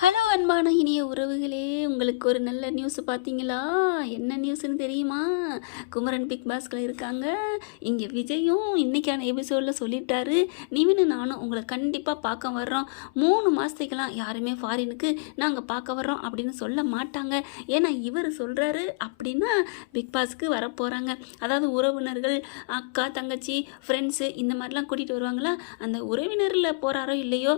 Hello அன்பான இனிய உறவுகளே, உங்களுக்கு ஒரு நல்ல நியூஸ் பார்த்தீங்களா? என்ன நியூஸ்ன்னு தெரியுமா? குமரன் பிக் பாஸ்ல இருக்காங்க. இங்கே விஜயும் இன்னைக்கான எபிசோடில் சொல்லிட்டாரு, நிவினும் நானும் உங்களை கண்டிப்பாக பார்க்க வர்றோம். 3 மாதத்துக்கெல்லாம் யாருமே ஃபாரினுக்கு நாங்கள் பார்க்க வர்றோம் அப்படின்னு சொல்ல மாட்டாங்க. ஏன்னா இவர் சொல்கிறாரு அப்படின்னா பிக் பாஸ்க்கு வரப்போகிறாங்க. அதாவது உறவினர்கள், அக்கா, தங்கச்சி, ஃப்ரெண்ட்ஸு இந்த மாதிரிலாம் கூட்டிகிட்டு வருவாங்களா, அந்த உறவினரில் போகிறாரோ இல்லையோ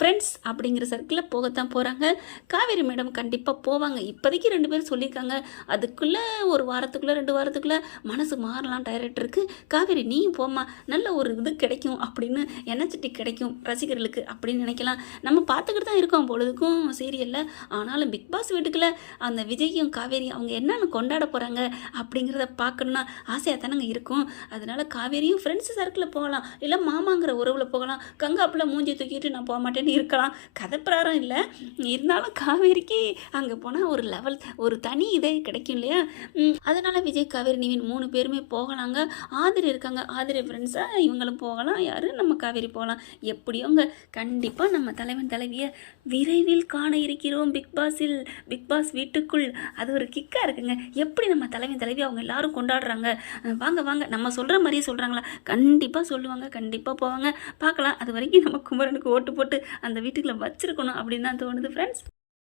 ஃப்ரெண்ட்ஸ் அப்படிங்கிற சர்க்கிளில் போகத்தான் போகிறாங்க. காவேரி மேடம் கண்டிப்பாக போவாங்க. இப்போதைக்கு 2 பேரும் சொல்லியிருக்காங்க. அதுக்குள்ளே ஒரு வாரத்துக்குள்ளே 2 வாரத்துக்குள்ளே மனசு மாறலாம் டைரக்டருக்கு. காவேரி நீயும் போம்மா, நல்ல ஒரு இது கிடைக்கும் அப்படின்னு, எனர்ஜெட்டிக் கிடைக்கும் ரசிகர்களுக்கு அப்படின்னு நினைக்கலாம். நம்ம பார்த்துக்கிட்டு தான் இருக்கோம் பொழுதுக்கும் சீரியலில். ஆனாலும் பிக் பாஸ் வீட்டுக்குள்ளே அந்த விஜயும் காவேரியும் அவங்க என்னென்னு கொண்டாட போகிறாங்க அப்படிங்கிறத பார்க்கணுன்னா ஆசையாக தானங்க இருக்கும். அதனால் காவேரியும் ஃப்ரெண்ட்ஸ் சர்க்கிளில் போகலாம், இல்லை மாமாங்கிற உறவில் போகலாம். கங்காப்பில் மூஞ்சி தூக்கிட்டு நான் போக மாட்டேன்னு இருக்கலாம். கதை பிரகாரம் இல்லை, இருந்தாலும் காவேரிக்கு அங்கே போனால் ஒரு லெவல், ஒரு தனி இதே கிடைக்கும் இல்லையா? அதனால் விஜய், காவேரி, நிவின் 3 பேருமே போகலாங்க. ஆதிரி இருக்காங்க, ஆதிரி ஃப்ரெண்ட்ஸாக இவங்களும் போகலாம். யார் நம்ம காவேரி போகலாம். எப்படியோங்க கண்டிப்பாக நம்ம தலைவன் தலைவியை விரைவில் காண இருக்கிறோம் பிக் பாஸில், பிக் பாஸ் வீட்டுக்குள். அது ஒரு கிக்காக இருக்குங்க. எப்படி நம்ம தலைவன் தலைவி அவங்க எல்லாரும் கொண்டாடுறாங்க. வாங்க வாங்க, நம்ம சொல்கிற மாதிரியே சொல்கிறாங்களா? கண்டிப்பாக சொல்லுவாங்க, கண்டிப்பாக போவாங்க. பார்க்கலாம். அது வரைக்கும் நம்ம குமரனுக்கு ஓட்டு போட்டு அந்த வீட்டுக்குள்ளே வச்சிருக்கணும் அப்படின்னு தான் தோணுது ஃப்ரெண்ட்ஸ்.